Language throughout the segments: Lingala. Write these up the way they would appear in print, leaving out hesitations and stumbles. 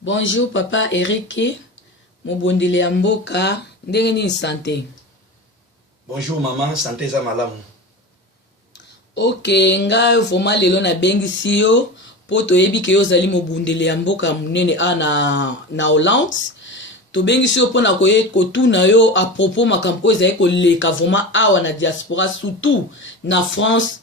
Bonjour papa Eric, mobondele ya mboka, ndenge ni santé. Bonjour maman, santé za malamu. Ok, nga vraiment lelo na bengisi yo po toyebi ke yo zali mobondele ya mboka munene na Hollande. To bengisi yo pona koye kotuna yo a propos makambo ezali koleka vraiment awa na diaspora, surtout na France.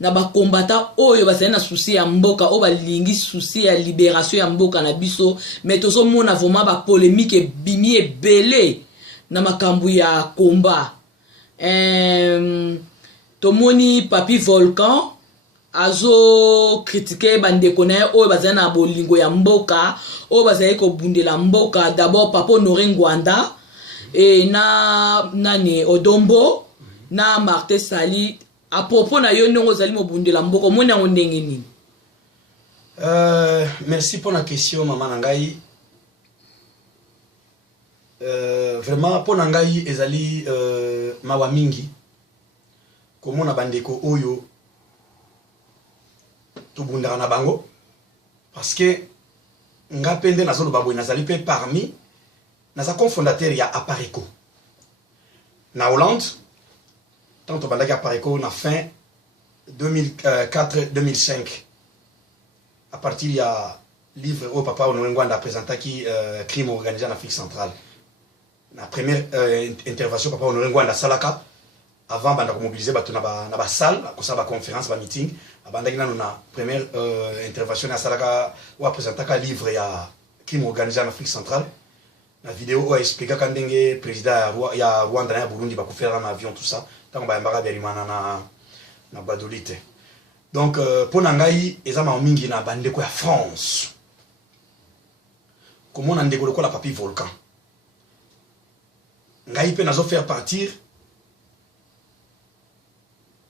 Na ba combattant oyo bazali na souci ya mboka o balingi souci ya libération ya mboka na biso, mais tozo mona vraiment ba polémique bimi ebele na makambu ya combat. Tomoni Papi Volcan azo critiquer bandeko na oyo bazali na bolingo ya mboka oyo bazali ko bundela mboka. D'abord Papa Honoré Ngwanda et na nani Odombo na Martin Sali. À propos na yo ndongo zali mobundela mboko mona ndenge nini? Merci pour la question maman nangai. Vraiment pour nangai ezali mawa mingi komona bandeko oyo to bundara na bango parce que nga pende nazolo babwe nazali pe parmi naza cofondateur ya Apareco na Hollande. Tant au bandaki Apareco na fin 2004-2005 à partir il y a livre au Papa Honoré Ngwanda présenté qui crime organisé en Afrique centrale. La première intervention Papa Honoré Ngwanda salaka avant banda mobiliser batu na ba salle comme ça ba conférence ba meeting bandaki na na première intervention na salaka ou présenté ka livre ya crime organisé en Afrique centrale. La vidéo a expliqué quand ndenge président ya Rwanda na Burundi ba kufera na avion tout ça. Na badolite. Donc pour nangai ezama mingi na bandeko ya France. Comment on ndeko la Papi Volcan. Ngai pe nazo faire partir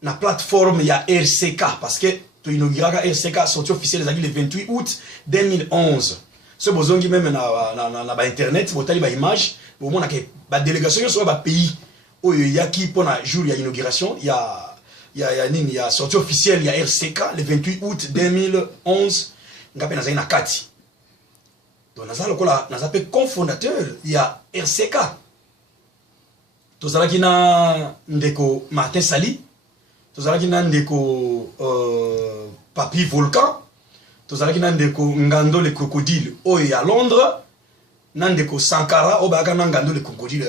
na plateforme ya RCK parce que to inauguraka RCK sortie officielle le 28 août 2011. Ce bozongi même na ba internet, botali ba image, bo mona ke ba délégation sur ba pays. Il y a qui pour la jour il y a inauguration, il y a sortie officielle, il y a RCK le 28 août 2011, ngape nazali na kati. Donc nazali lokola nazape cofondateur il y a RCK. Tozalaki na ndeko Martin Sali, tozalaki na ndeko Papi Volcan, tozalaki na ndeko Ngando le crocodile oyo ya Londres, na ndeko Sankara obaka na Ngando le crocodile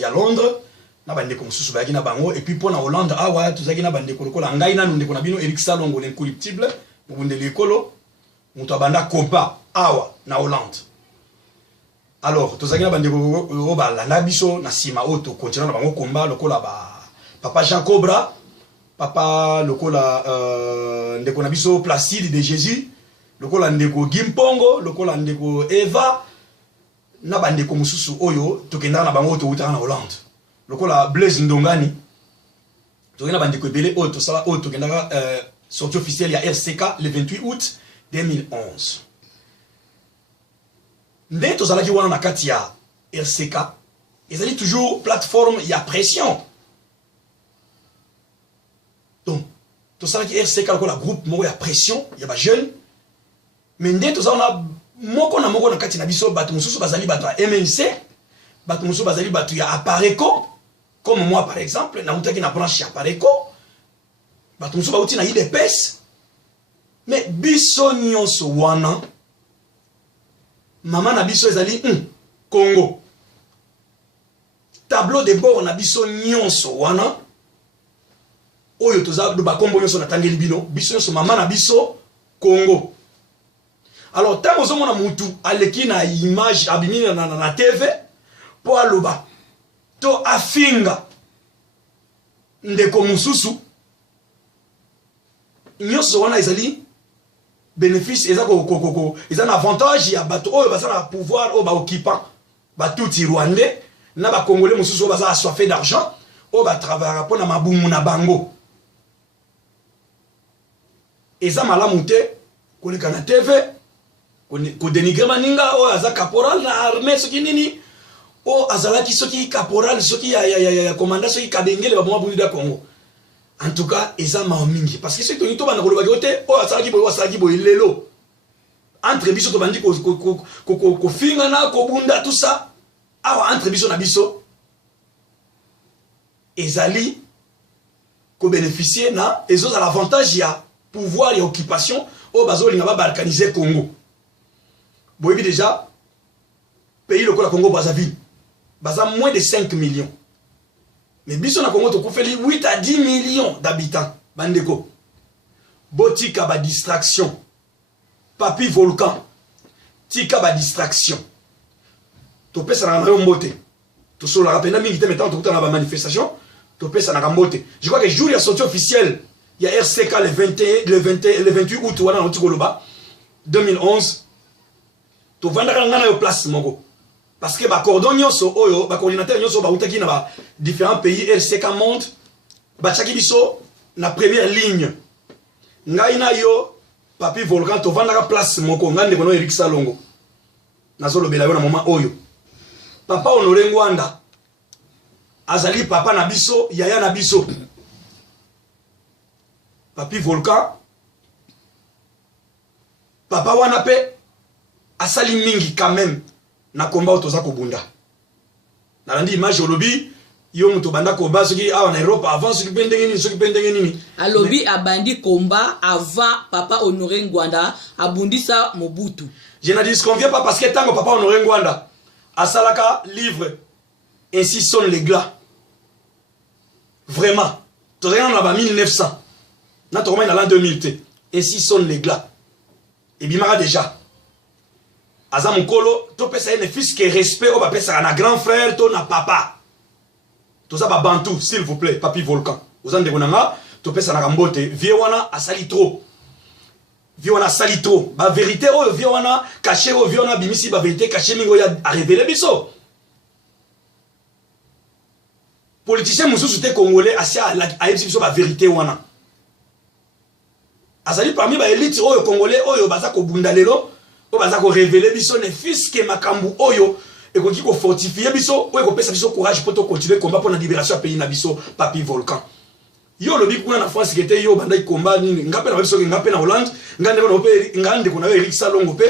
ya Londres. Na bandeko mususu bayaki na bango et puis pour na Hollande awa tuzaki na bandeko lokola ngai na ndeko na bino Eric Salongo l'incorruptible mubundeli ekolo muto abanda kompa awa na Hollande. Alors tuzaki na bandeko o balanda biso na sima oto continue na bango komba lokola ba Papa Jean Cobra, Papa lokola ndeko na biso Placide de Jésus, lokola ndeko Gimpongo, lokola ndeko Eva na bandeko mususu oyo tokenda na bango to utana na Hollande. Lokola Blaise Ndongani tokena bandeko ebele oyo tosala oyo tokendaka sortie officielle ya RCK le 28 août 2011. Nde tozalaki wana na kati ya RCK ezali toujours plateforme ya pression. Donc tosalaki RCK lokola groupe moko ya pression ya ba jeune, mais nde tozala moko na kati na biso bato mususu bazali bato ya MNC, bato mususu bazali bato ya Apareco. Comme moi par exemple, na utaki na branche ya Apareco, bato mususu bauti na IDPS, mais biso nyonso wana, maman na biso ezali Congo. Tableau de bord na biso nyonso wana, oyo toza do bakombo nyonso na tangeli bino, biso nyonso maman na biso Congo. Alors tant ozomona mutu aleki na image abimi na TV po aloba to afinga ndeko mususu nyonso wana ezali bénéfice eza na avantage ya bato oyo baza na pouvoir oyo ba occupant batuti rwandais na ba congolais mususu baza assoiffé d'argent oyo ba travaillera pona mabumu na bango. Eza malamu te koleka na TV ko dénigrer maninga oyo aza caporal na armée soki nini o azalaki soki caporal soki ya commandant soki kabengele ba mwa da Congo. En tout cas eza ma mingi parce que c'est to bana ko lobaki ote o asalaki boy lelo entre biso to bandi ko fingana ko bunda tout ça awa entre biso na biso ezali ko bénéficier na ezo à l'avantage ya pouvoir et occupation au bazo linga ba balkaniser Congo boyebi déjà pays le Congo Brazzaville baza moins de 5 millions mais biso na Congo to kufeli 8 à 10 millions d'habitants bandeko botika ba distraction papi volcan tika ba distraction to pesa na yo mbote to solo rapena mingi te mettant to kutana ba manifestation to pesa na mbote je crois que jour ya sortie officielle il y a RCK le 28 août wana na Tikoloba 2011 to vandaka ngana yo place moko parce que ba cordon nyonso oyo ba coordinateur nyonso ba utaki na ba différents pays RCK monde ba chaki biso na première ligne ngai na yo papi volcan to vandaka place moko ngande kono Eric Salongo nazolo bela yo na moment oyo papa Honoré Ngwanda azali papa na biso yaya na biso papi volcan papa wana pe asali mingi quand même na combat otoza ko bunda na landi image olobi yo muto banda ko ba soki awa na Europe avant soki pendenge nini alobi abandi combat avant papa Honoré Ngwanda abundisa Mobutu. Je ne disconviens pas parce que tango papa Honoré Ngwanda asalaka livre ainsi sonne les glas vraiment to rien na ba 1900 na to na l'an 2000 ainsi sonne les glas et bimara déjà azam kolo to pesa ene fils que respect o ba pesa na grand frère to na papa to za ba bantu s'il vous plaît papi volcan ozande konanga to pesa na mbote vie wana asali trop vie wana asali trop ba vérité o vie wana caché o vie wana bimisi ba vérité caché mingo ya a révéler biso politicien mususu te congolais asia a biso ba vérité wana azali parmi ba élite oyo congolais oyo baza ko bunda lelo o baza ko révéler biso ne fils que makambu oyo et ko ki ko fortifier biso oyo ko pesa biso courage pour to continuer combat pour la libération pays na biso papi volcan yo lobi kuna na France qui était yo banda combat nini ngape na biso ngape na Hollande ngande ko pe ngande ko na Eric Salongo pe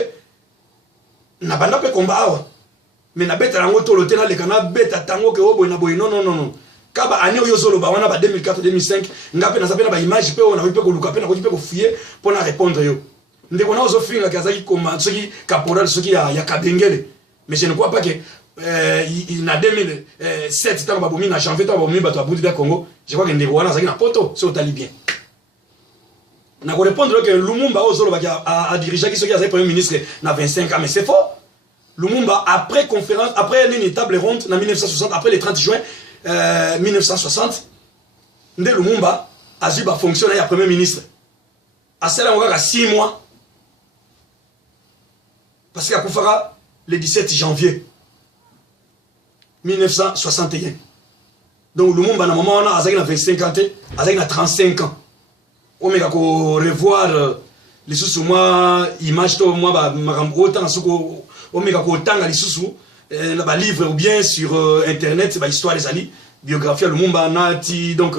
na banda pe combat awa mais na beta rango to lote na le kana beta tango ke obo na boy non kaba ane oyo zolo ba wana ba 2004 2005 ngape na zapena ba image pe ona pe ko luka pe na ko pe ko fuyer pour na répondre yo ndeko na ozo finga kazaki komba soki caporal soki ya kabengele mais je ne crois pas que il na 2007 tant ba bomi na janvier tant ba bomi ba to abundi da Congo je crois que ndeko wana zaki na poto so tali bien na ko répondre que Lumumba ozolo ba a diriger qui soki a premier ministre na 25 ans mais c'est faux. Lumumba après conférence après une table ronde en 1960 après le 30 juin 1960 nde Lumumba azu ba fonctionner ya premier ministre a cela on va 6 mois parce qu'il a koufara le 17 janvier 1961 donc Lumumba na moment on a azaki na 25 ans azaki na 35 ans on meka ko revoir les sous moi image to moi ba makambo autant suko on meka ko tanga les sous na ba livre ou bien sur internet ba histoire des ali biographie Lumumba nati donc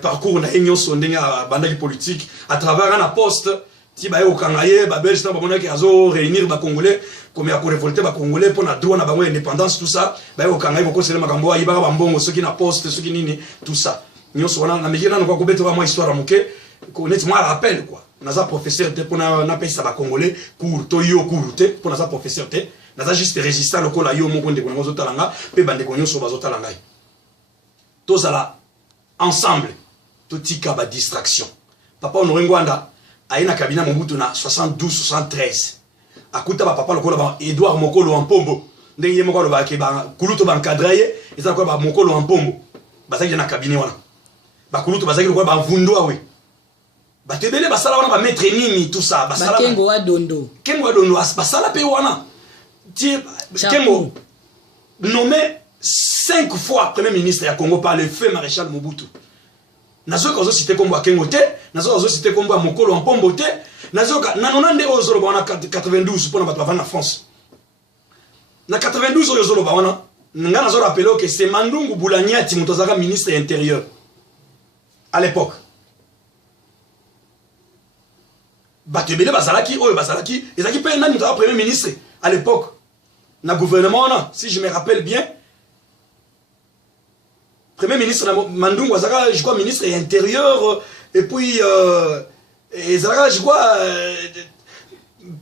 parcours na union sondinga banda politique à travers un poste ti ba yokangaye ba belge na ba monaki azo réunir ba congolais comme ya ko révolter ba congolais pour na droit na ba indépendance tout ça ba yokangaye ko kosela makambo ayi ba mbongo soki na poste soki nini tout ça nyonso wana na mikina no ko beto ba moi histoire moke ko net moi rappel quoi naza professeur te pour na pesa ba congolais cours to yo cours te pour naza professeur te naza juste résistant lokola yo moko ndeko na zotalanga pe bande ko nyonso bazotalanga to sala ensemble to tika ba distraction papa Honoré Ngwanda aina kabina Mobutu na 72 73 akuta ba papa lokola ba Edouard Mokolo en Pombo ndenge moko lo ba ke ba kuluto ba encadraye eza ko ba Mokolo en Pombo bazaki na cabinet wana ba kuluto bazaki ko ba Vundu awe ba tebele basala wana ba maître nini tout ça basala Kengo wa dondo basala pe wana ti Kengo nommé 5 fois premier ministre ya Congo par le feu maréchal Mobutu. Nazo ko zo cité kombo Kengo te, nazo zo cité kombo Mokolo en Pombo te, nazo ka nanonande ozolo ba wana 92 pour na bato na France. Na 92 oyo zolo ba wana nga nazo rappeler que c'est Mandungu Boulanyati mutozaka ministre intérieur à l'époque. Batebele Bazalaki, Oyo Bazalaki, Ezaki Pe Nani Mutara Premier ministre à l'époque. Na gouvernement, si je me rappelle bien, Premier ministre Mandungu Azaka, je crois, ministre intérieur, et puis, Ezaka, je crois,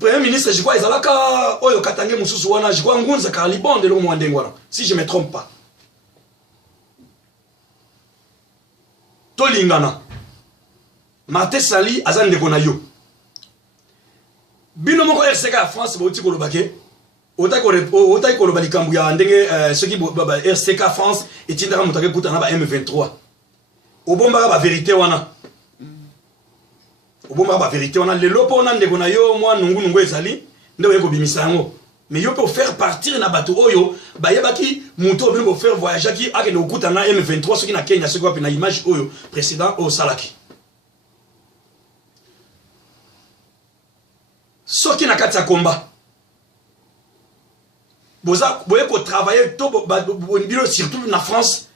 Premier ministre, je crois, Ezalaka, Oyo Katange Mususu Wana, je crois, Ngunza Karliban de l'Omo Andengwana, si je ne me trompe pas. Tolingana. Martin Sali, Azan de Gonayo. Bino moko RCK à France, Bouti Kolobake. Ota Kolobali Kambuya, Ndenge, ceux qui RCK France, et Tindara Moutake Koutana M23. Obomba ba vérité wana. Obomba ba vérité wana. Le lopo on a de Gonayo, moi, Nungu Ezali, Nde Eko Bimisango. Mais yo peut faire partir na bateau oyo, ba yebaki muto bien faire voyager qui a que no Koutana M23, ceux qui na Kenya, ceux qui ont na image oyo précédent au Salaki. Ceux qui na kati ya combat. Boza boye ko travailler to surtout na France.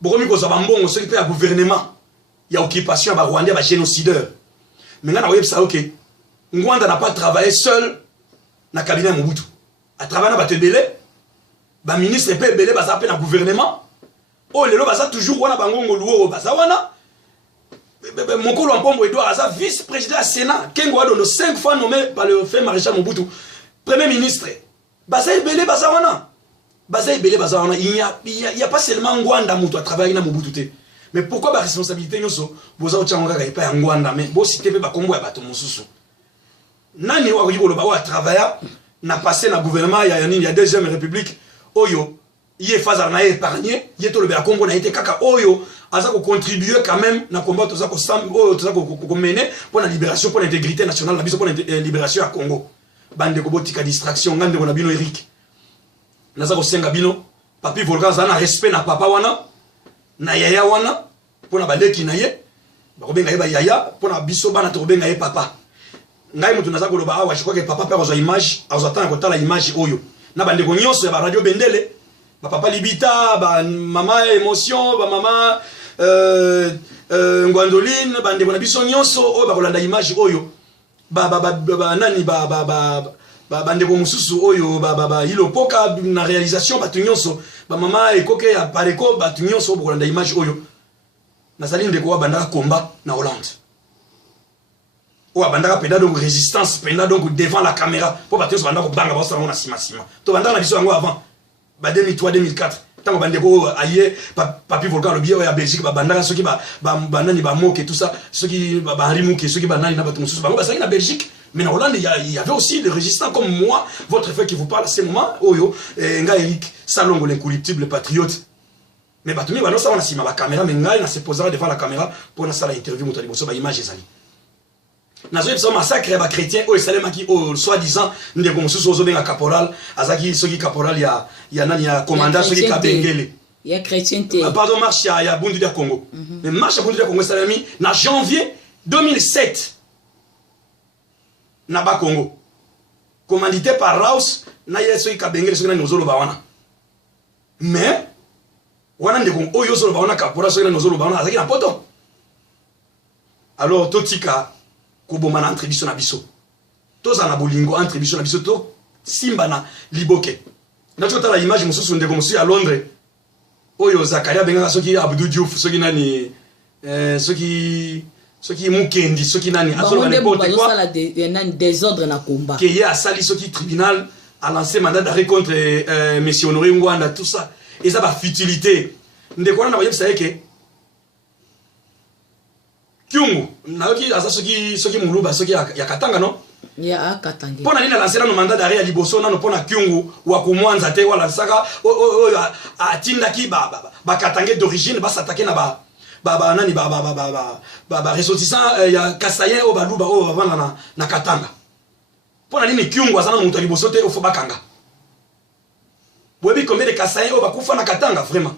Bokomi ko za bambongo ceux qui fait gouvernement. Il y a occupation ba Rwandais ba génocideur. Maintenant na ça OK. Ngwanda n'a pas travaillé seul na cabinet Mobutu. A travailler na batebele ba ministre pe belé ba za pe na gouvernement. Oh lelo ba za toujours wana bangongo luo ba za wana. Mokolo Mpombo Edouard Aza, vice-président du Sénat, Kengo Adono, 5 fois nommé par le fait maréchal Mobutu, premier ministre. Bazaï Belé Bazawana. Bazaï Belé Bazawana. Il n'y a pas seulement Ngwanda Moutou à travailler dans Mobutu. Mais pourquoi la responsabilité nous vous avez dit pas Ngwanda, mais vous citez pas Congo et Bato Moussou. Nani a travaillé, n'a passé dans le gouvernement, il y a deuxième république, Oyo. Il est phase à épargné, il est tout le Congo n'a été kaka Oyo, a contribué quand même dans le combat qu'on mené pour la libération, pour l'intégrité nationale, pour la libération à Congo. Bande kobotika distraction, ngande kona bino Eric. Naza ko senga bino, papi Volcan zana respect na papa wana, na yaya wana, pour na baleki na ye, ba ko benga ye ba yaya, pour na biso bana to benga ye papa. Ngai mutu naza ko loba awa, je crois que papa père ozo image, azotana ko tala image oyo. Na bande ko nyonso ya ba radio Bendele. Ba papa Libita, ba mama émotion, ba mama Ngwandoline, bande bona biso nyonso o ba kolanda image oyo. Nani bande ko mususu oyo ilo poka na réalisation batu nyonso ba mama ekoke ya pareko batu nyonso bo kolanda image oyo. Nazali ndeko wa bandaka combat na Hollande. O bandaka penda donc résistance, penda donc devant la caméra pour batu bandaka ko banga ba sala na sima. To bandaka na biso yango avant. Ba 2003 2004 tango bandeko aye papi Volcan le bio ya Belgique ba bandaka soki ba nani ba moke tout ça soki ba Henri Mouke soki ba nani na batu mususu ba ça na Belgique mais en Hollande il y avait aussi des résistants comme moi votre frère qui vous parle à ce moment oyo nga Eric Salongo l'incorruptible patriote mais batu mi ba no ça on a sima ba caméra mais nga na se posera devant la caméra pour na sala interview moto liboso ba image ezali. Nazo yebisa massacre ya ba chrétien o esalema ki o soi-disant ndeko mususu ozo benga caporal azaki soki caporal ya nani ya commandant soki kabengele ya chrétienté pardon marche ya Bundu dia Congo mais marche ya Bundu dia Congo esalemi na janvier 2007 na ba Congo commandité par Raus na ye soki kabengele soki nani ozolo ba wana mais wana ndeko oyo ozolo ba wana caporal soki nani ozolo ba wana azaki na poto alors totika koboma entre biso na biso toza na bolingo entre biso na biso to simba na liboke na tota la image mususu ndeko mususu à Londres oyo Zakaria benga soki Abdou Diouf soki nani soki Mukendi soki nani azola n'importe quoi la désordre na combat que y a sali soki tribunal a lancé mandat d'arrêt contre monsieur Honoré Ngwanda tout ça et ça va futilité ndeko na bayebisa yeke Kyungu, naoki asa soki muluba soki ya Katanga no? Ya Katanga. Pona nini lancera no mandat d'arrêt ya liboso nano pona Kyungu wa kumwanza te wala saka atinda ki ba Katanga d'origine ba s'attaquer na nani ba ressortissant ya Kasayen o baluba o bavana na Katanga. Pona nini Kyungu asana mutu liboso te ofo bakanga. Boyebi combien de Kasayen o bakufa na Katanga vraiment?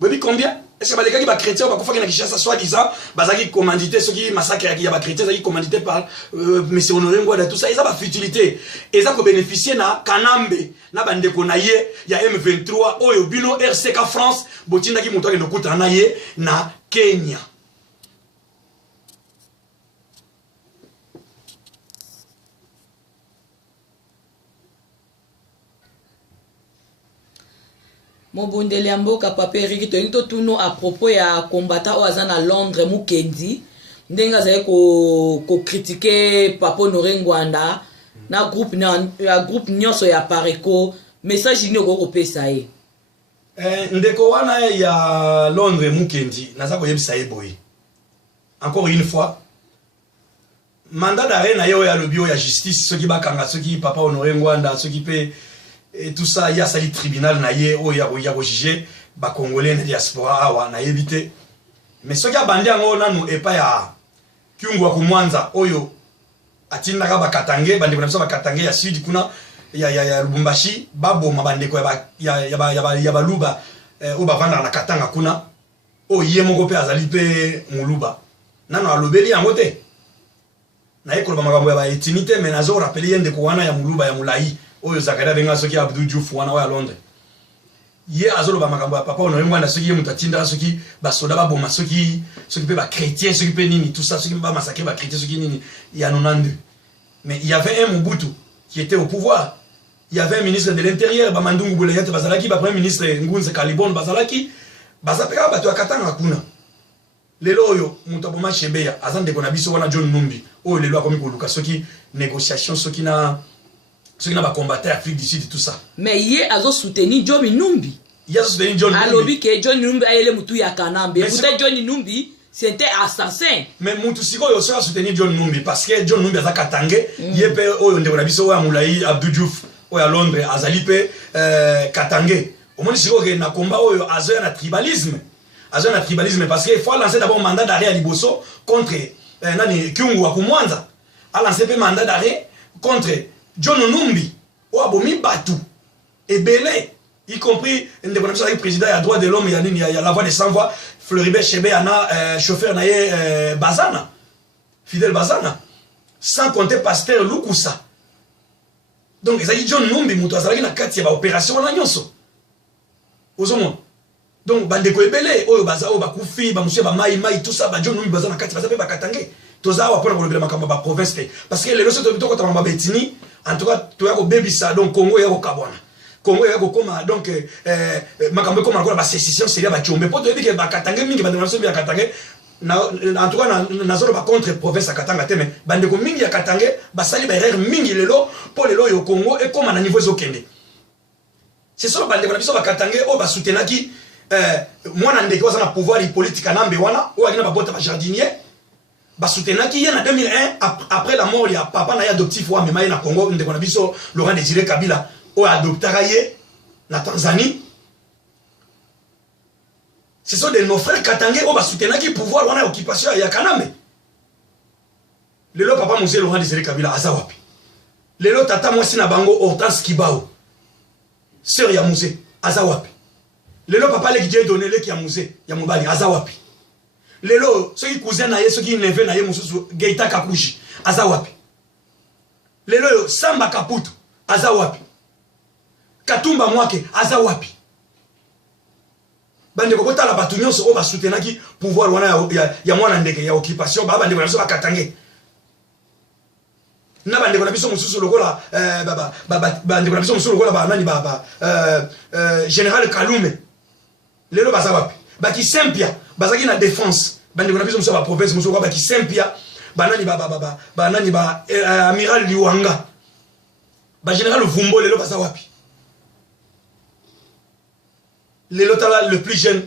Boyebi combien? Est-ce que les gens chrétiens ont fait Kinshasa soi-disant, bazaki commandité, ceux qui massacrent qui chrétiens, qui commandité par monsieur Honoré Ngwanda tout ça, ils ont pas futilité. Ils ont bénéficié na Kanambe, na bande konaye, il y a M23, Oyo Bino RCK France, botinda ki mutoke no kuta naye na Kenya. mobundeli ya mboka papa Eric tolingi totuno à propos ya combattant oyo aza na Londres Mukendi ndenge azali kocritiquer papa Honoré Ngwanda na groupe nyonso ya Pareco message nini okopesa ye ndeko wana ya Londres Mukendi naza koyebisa ye boye encore une fois mandat d'arrêt na yo ya lobio ya justice soki bakanga soki papa Honoré Ngwanda soki pe et tout ça il y a sali tribunal na ye o ya juger ba congolais na diaspora awa na yebite mais soki abandi yango nanu epa ya Kyungu wa Kumwanza oyo atinda ka bakatange bandi kuna ba katange ya sud kuna ya Lubumbashi babo mabandeko ya baluba o bavanda na Katanga kuna o ye moko pe azali pe muluba nanu alobeli yango te na ekolo makambo ya ba etinité mais nazo rappeler yende ko wana ya muluba ya mulai oyo Zakaria benga soki Abdou Diouf wana wa Londres ye azolo ba makambo ya papa Honoré Ngwanda soki ye mutatinda soki ba soda ba boma soki pe ba chrétien soki pe nini tout ça soki ba massacrer ba chrétien soki nini ya 92 mais il y avait un Mobutu qui était au pouvoir il y avait un ministre de l'intérieur ba Mandungu Bouleyate bazalaki ba premier ministre Ngunze Kalibon bazalaki bazapeka bato ya Katanga kuna lelo oyo muto boma Shebeya azande kona biso wana John Numbi oyo lelo akomi ko luka soki négociation soki na ba combattre Afrique du Sud tout ça mais yé azo soutenir John Numbi il a soutenu John Numbi alobi que John Numbi ayele mutu ya Kanambe peut-être John Numbi c'était assassin mais mutu siko yo sera soutenir John Numbi parce que John Numbi aza Katange yepe oyo ndeko na biso oyo Mulai Abdou Diouf oyo Londres azali pe Katange omoni siko ke na combat oyo azoya na tribalisme parce que il faut lancer d'abord mandat d'arrêt à Liboso contre nani Kyungu wa Kumwanza a lancé pe mandat d'arrêt contre John Numbi ou abomi batu et belé y compris le président à droit de l'homme il y a la voix de sans voix Floribert Chebe ana chauffeur naie Bazana Fidel Bazana sans compter pasteur Lukusa donc ils a dit John Numbi muto azalaki na kati ya ba opération na nyonso ozomona donc bandeko ebele oyo baza o bakufi ba monsieur ba mai tout ça ba John Numbi bazana kati baza pe bakatange toza wa pona kolobela makambo ba province parce que les leçons to kota mamba betini en tout cas tu as ko bebisa donc Congo ya ko kabona Congo ya ko koma donc makambo ko makona ba sécession c'est ba chombe poto ebi ke ba Katanga mingi ba demande ya Katanga na en tout cas na zone ba contre province ya Katanga te mais bande ko mingi ya Katanga ba sali ba erreur mingi lelo pour lelo yo Congo et comme na niveau ezokende c'est solo bande ko biso ba Katanga o ba soutenaki mwana ndeke waza na pouvoir politique nambe wana o akina ba bota ba jardinier ba soutenaki ye na 2001 après la mort ya papa na ya adoptif wa mema na Congo ndeko na biso Laurent Désiré Kabila o adoptaka ye na Tanzanie ce sont de nos frères Katangé o ba soutenaki pouvoir wana occupation ya Kanambe lelo papa Mose Laurent Désiré Kabila aza wapi lelo tata mwasi na bango Hortense Kibao sœur ya Mose aza wapi lelo papa leki je donné leki ya Mose ya mobali aza wapi lelo soki cousin na ye soki neveu na ye mususu Geita Kakushi aza wapi lelo Samba Kaputu aza wapi Katumba Mwake aza wapi bande ko kotala batu nyonso o ba soutenaki pouvoir wana ya mwana ndeke ya occupation ba bande ko naso bakatange na bande ko na biso mususu lokola bande ko na biso mususu lokola ba nani général Kalume lelo baza wapi baki Sempia bazaki na défense bande ko na biso mususu ba province mususu ko baki Sempia banani banani amiral Liwanga ba général Vumbo lelo baza wapi le plus jeune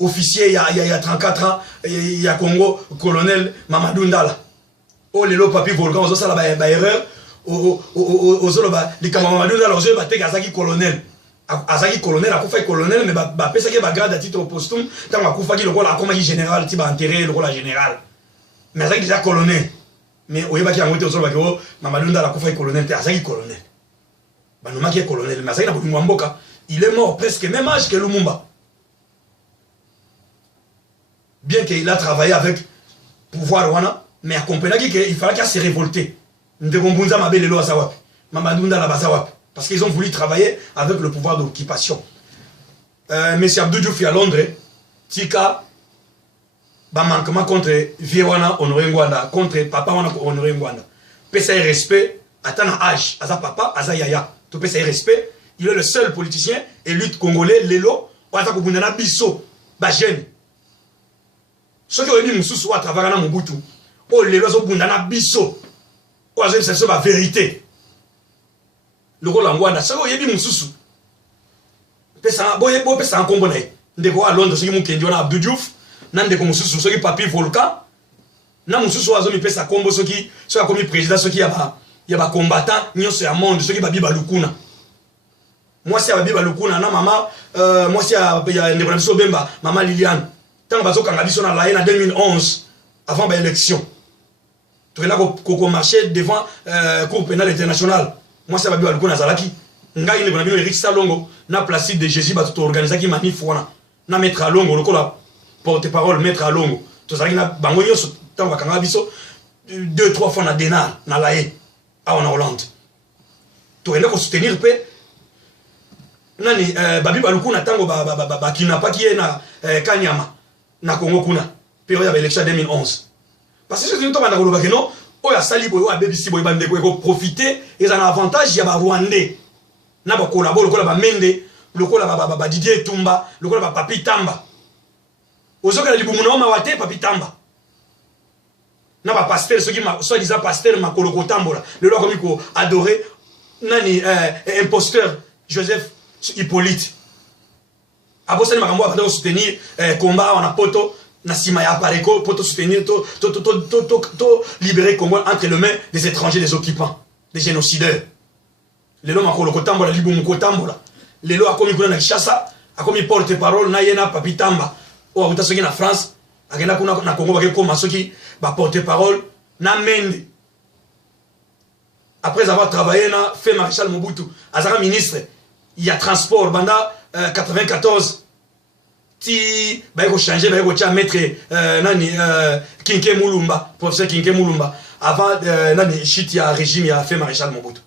officier il y a 34 ans il y a Congo colonel Mamadou Ndala oh lelo papi volcan ozo sala ba erreur ozo ba likama Mamadou Ndala ozo ba teka azaki colonel akufa colonel mais ba pesa ke ba grade à titre posthume tant akufa ki lokola akomaki général ti ba enterré lokola général mais azaki déjà colonel mais oyebaki yango te ozo ba ke Mamadou Ndala akufa colonel te azaki colonel ba nomaki colonel mais azaki na bolingo mboka. Il est mort presque même âge que Lumumba. Bien qu'il a travaillé avec pouvoir wana, mais à comprendre qu'il fallait qu'il se révolter. Parce qu'ils ont voulu travailler avec le pouvoir d'occupation. Monsieur Abdou Diouf à Londres, Tika, manquement contre Viewana Honoré Ngwanda, contre Papa Honoré Ngwanda. Pesa respect, attends âge, aza papa, aza yaya. Tu pesa respect. il est le seul politicien élu congolais lelo ata ko bundana biso ba jeune soki oyebi mususu à travers na Mobutu o lelo zo bundana biso o azo c'est la vérité le rôle ngwanda soki oyebi mususu pesa boye bo pesa nkombo na ye ndeko a Londres soki mukendi na Abdou Diouf na ndeko mususu soki Papi Volcan na mususu azo mi pesa kombo soki akomi président soki ya ba combattant nyonso ya monde soki ba biba lukuna moi si ya ba biba lukuna na mama moi si ya ndeko na biso bemba mama Liliane tant bazo kanga biso na la en 2011 avant ba élection to kena ko marcher devant cour pénale internationale moi si ya ba biba lukuna zalaki ngai ndeko na bino Eric Salongo na Placide de Jésus ba to organiser ki manif wana na maître Alongo lokola porte-parole maître Alongo to zalaki na bango nyonso tant bakanga biso 2-3 fois na denar na la haye en Hollande to kena ko soutenir pe nani babi baluku na tango ba kidnappaki ye na Kanyama na Congo kuna période ya élection 2011 parce que c'est tout banda koloba que non oya sali boyo abebisi boyo bande ko profiter et en avantage ya ba Rwandais na ba collabore lokola ba Mende lokola ba Didier Tumba lokola ba Papi Tamba ozoka libumu na mawate Papi Tamba na ba pasteur ceux qui soit disant pasteur makolo ko tambola le loi comme ko adorer nani imposteur Joseph Hippolyte abosani makambo a soutenir combat on a poto na sima ya pareko poto soutenir to libérer Congo entre les mains des étrangers des occupants des génocideurs les lois makolo ko tambola libumu ko tambola les lois akomi kuna na Kinshasa akomi porte-parole na yena Papi Tamba o abuta soki na France akenda kuna na Congo ba koma soki ba porte-parole na Mende après avoir travaillé na fait maréchal Mobutu azara ministre il y a transport banda 94 ti ba ko changer ba ko tia mettre nani Kinke Mulumba professeur Kinke Mulumba avant nani chute ya régime ya fait maréchal Mobutu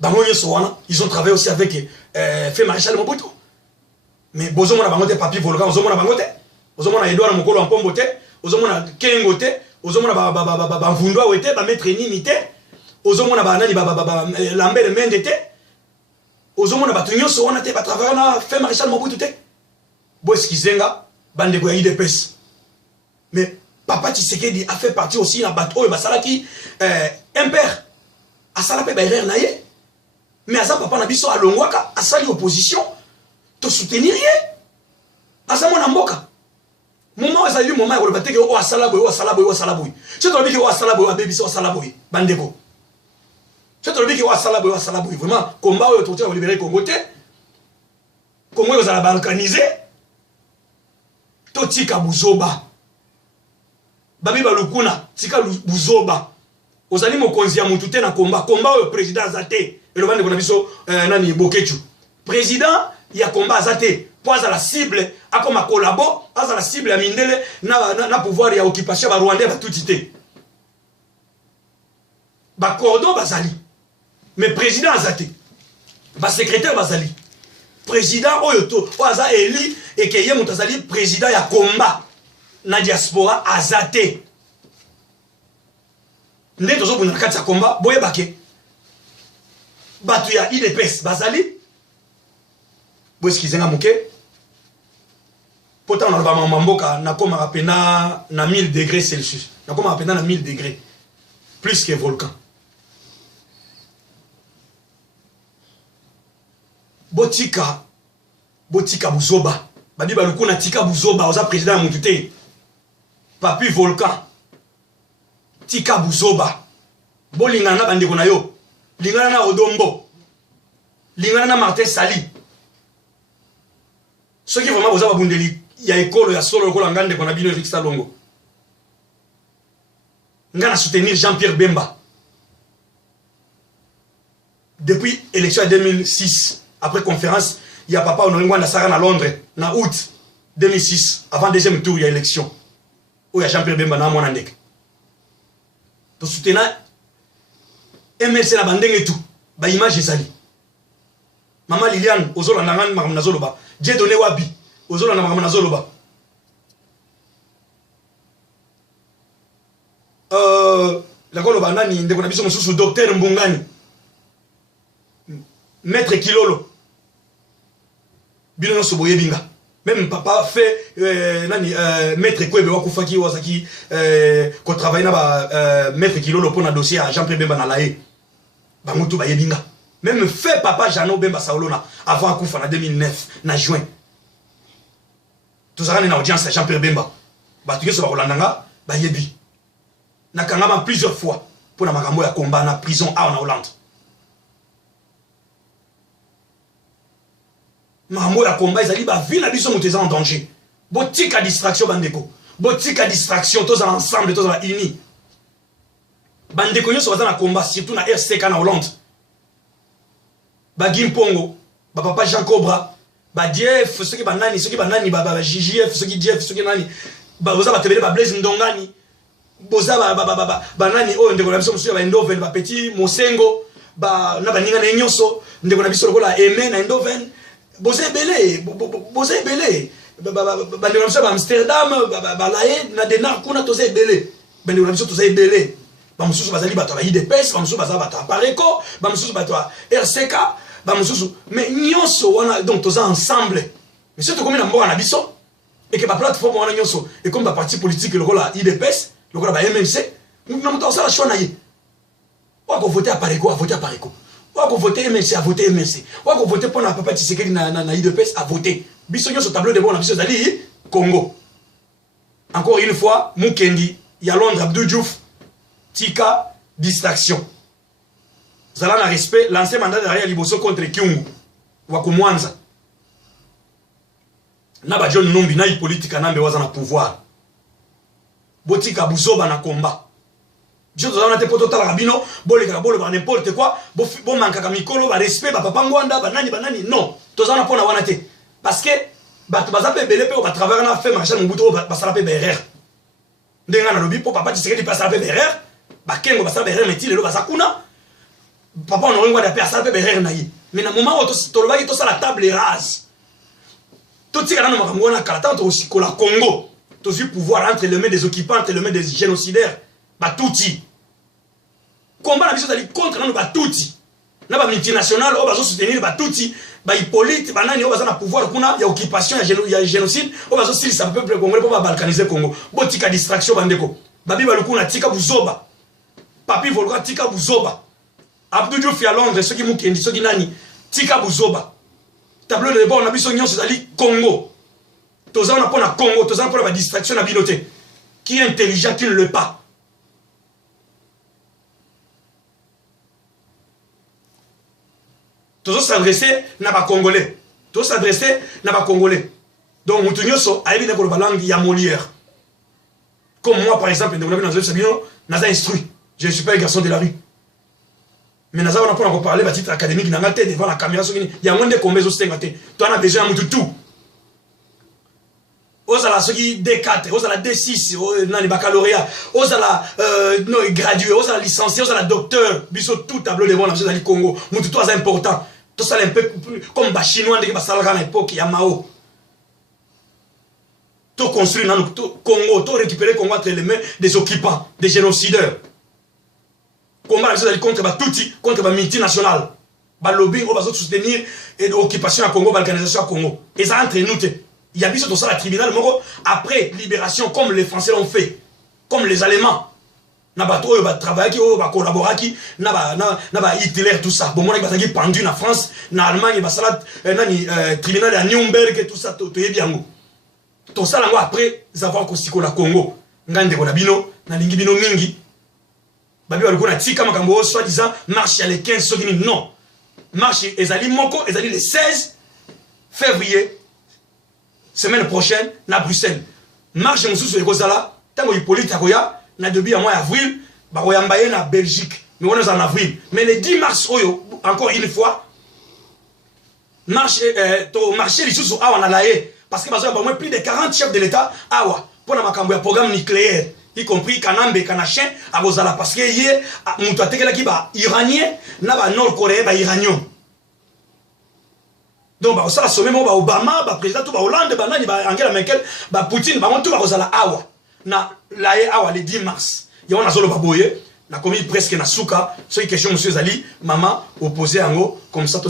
bango yeso wana ils ont travaillé aussi avec fait maréchal Mobutu mais bozomo na bango te Papi Volcan bozomo na bango te bozomo na Edouard Mokolo Mpombo te bozomo na Kengo te bozomo na ba Mvundwa wete ba mettre Nini te bozomo na ba nani ba Lambert Mende te ozomona bato nyonso wana te ba travailler na fait maréchal Mobutu te bo eskizenga bande ko ya IDPS mais Papa Tshisekedi a fait partie aussi na bato oyo basalaki impère asala pe ba erreur na ye mais asa papa na biso alongwaka asali opposition to soutenir ye asa mona mboka moment ezali moment ya koloba te ke o asala boye o asala boye o asala boye c'est to biki o asala boye abebisi o asala boye bandeko c'est to biki o asala boye vraiment combat oyo to libérer Congo te Congo yo za balkaniser to tika buzoba babi balukuna tika buzoba ozali mokonzi ya mutu te na combat oyo président azate elobande ko na biso nani Bokechu président ya combat azate poza la cible akoma collabo aza la cible ya mindele na pouvoir ya occupation ba Rwandais ba tutite ba cordon bazali mais président azate ba secrétaire bazali président oyoto oaza eli et que ye mutazali président ya combat na diaspora azate nde tozo buna kati ya combat boye bake batu ya IDPS bazali bo eskizenga muke pota na ba mamboka na koma rapena na 1000 degrés Celsius na koma rapena na 1000 degrés plus que volcan botika buzoba babi balukuna tika buzoba oza président ya mutu te Papi Volcan tika buzoba bolingana na bandeko na yo lingana na Odombo lingana na Martin Sali ce qui vraiment boza babundeli ya ekolo ya solo lokola ngande ko na bino Eric Salongo ngana soutenir Jean-Pierre Bemba depuis élection 2006 après conférence il y a Papa Honoré Ngwanda Sara à Londres na août 2006 avant deuxième tour il y a élection où il y a Jean-Pierre Bemba na mona ndeke to soutenir MLC na bandenge et tout ba image ezali Maman Liliane ozola nangani makambo nazoloba Dieu donné wabi ozola na makambo nazoloba la koloba nani ndeko na biso mosusu docteur Mbungani Maître Kilolo. Bino Soboye Binga. Même papa fait Maître Kwebe Wakufaki Wasaki qu'on travaille na Maître Kilolo pour un dossier à Jean-Pierre Bemba Nalae. Bamutu Baye Binga. Même fait papa Jano Bemba Saolona avant Koufa en 2009, en juin. Tout ça, on a audience à Jean-Pierre Bemba. Batuye sur Rolandanga, Bayebi. Nakangama plusieurs fois pour la makambo ya combat na prison en Hollande. Makambo ya combat, ils allaient ba vie na biso muteza en danger. Botique à distraction bandeko. Botique à distraction, tous ensemble, tous unis. Bandeko nyo so na combat surtout na RCK na Hollande. Ba Gimpongo, ba papa Jean Cobra, ba DF, ceux qui banani, ba JJF, ceux qui DF, ceux qui nani, ba boza ba tebele ba Blaise Ndongani, boza ba nani o ndeko na biso musu ba Endoven, ba Petit Mosengo, ba na baninga na nyonso, ndeko na biso lokola Aimé na Endoven, boza belé, ba ndeko na biso ba Amsterdam, ba Lae na Denar kuna toza belé, ba ndeko na biso toza belé. Ba mususu bazali bato ba IDPS, ba mususu bazali bato Pareco, ba mususu bato RCK. Mais nyonso wana donc tous ensemble mais surtout comme na mboka na biso et que la plateforme wana nyonso et comme la parti politique le rôle IDPS le rôle MMC nous n'avons pas le choix naïe on va voter à Pareco on va voter MMC à voter MMC on va voter pour na papa Tshisekedi na IDPS à voter biso nyonso tableau de bord na biso zali Congo encore une fois Mukendi ya Londres Abdou Diouf tika distraction. Zala na respect, l'ancien mandat derrière Liboso contre Kyungu. Wakumwanza. Naba John Numbi na politika nambe waza na pouvoir. Botika buzoba na combat. Dieu doit na te poto tala rabino, boleka bolo ba n'importe quoi, bo manka mikolo ba respect ba papa ngwanda ba nani non. Tozana pona wana te. Parce que bato bazape belé pe ba travers na fait marcher mubuto ba sala pe berrer. Ndenga na lobi po papa Tshisekedi pa sala pe berrer. Ba kengo ba sala berrer meti lelo ba sakuna. Papa on aurait pas de faire berrer naïe. Mais dans le moment où tu as tout ça la table rase. Tout ce qui est dans le Makambo na Kalata tu aussi la Congo. Tu as eu pouvoir entre les mains des occupants, entre les mains des génocidaires. Ba touti. Combat la vision d'aller contre nous ba touti. Na ba multinational on va soutenir ba touti. Ba Hippolyte ba nani on va na pouvoir kuna ya occupation ya génocide. On va aussi ça peuple congolais pour balkaniser Congo. Botika distraction bandeko. Babi balukuna tika buzoba. Papi volga tika buzoba. Abdou Diouf à Londres, ceux qui Mukendi, ceux qui nani, tika buzoba. Tableau de bord, on a vu son nyonso zali Congo. Toza on a pour la Congo, toza on a pour la distraction na binoté. Qui est intelligent, qui ne l'est pas. Toza s'adresser na ba Congolais. Toza s'adresser na ba Congolais. Donc mutu nyonso a évidemment pour la langue ya Molière. Comme moi par exemple, dans le Sabino, naza instruit. Je ne suis pas un garçon de la rue. Mais nous avons pas parlé de titre académique devant la caméra. Il y a moins de combien de temps. Tu as besoin de tout. Aux à la D4, aux à la D6, dans les baccalauréats, aux à la gradué, aux à la licencié, aux à la docteur. Biso tout tableau devant la société du Congo. Tout est important. Tout ça un peu comme les Chinois de Basalga à l'époque, il y a Mao. Tout construit dans le Congo, tout récupéré Congo entre les mains des occupants, des génocideurs. Combat contre Batouti, contre la multinationale. Le lobbying, on va soutenir l'occupation à Congo, l'organisation à Congo. Et ça entre nous. Il y a bien tout ça, le tribunal, après libération, comme les Français l'ont fait, comme les Allemands. Na bato oyo ba travailler ki oyo ba collaborer ki na ba Hitler tout ça. Bon moi ba tangi pendu na France, na Allemagne ba salat tribunal à Nuremberg et tout ça to yebi yango. Tout ça là après avoir kosiko la Congo. Ngande ko na bino, na lingi bino mingi. Babi walikuwa tika makambo soit disant marche les 15 sogini non. Marche ezali moko ezali le 16 février semaine prochaine na Bruxelles. Marche mususu ekozala tango Hippolyte akoya na début à mois avril ba koyambaye na Belgique. Mais on est en avril. Mais le 10 mars oyo encore une fois marche to marché lisusu awa na laé parce que bazo ba moins plus de 40 chefs de l'état awa pour na makambo ya programme nucléaire. Y compris Kanambe Kanachin à Bozala parce que hier mutu atekela ki ba iranien na ba nord coréen ba iranien. Donc ba osala sommet mo ba Obama ba président tout ba Hollande ba nani ba Angela Merkel ba Poutine ba tout ba Bozala awa na laé awa le 10 mars. Ya on a zolo ba boye na commis presque na souka, c'est une question monsieur Zali maman opposé ango comme ça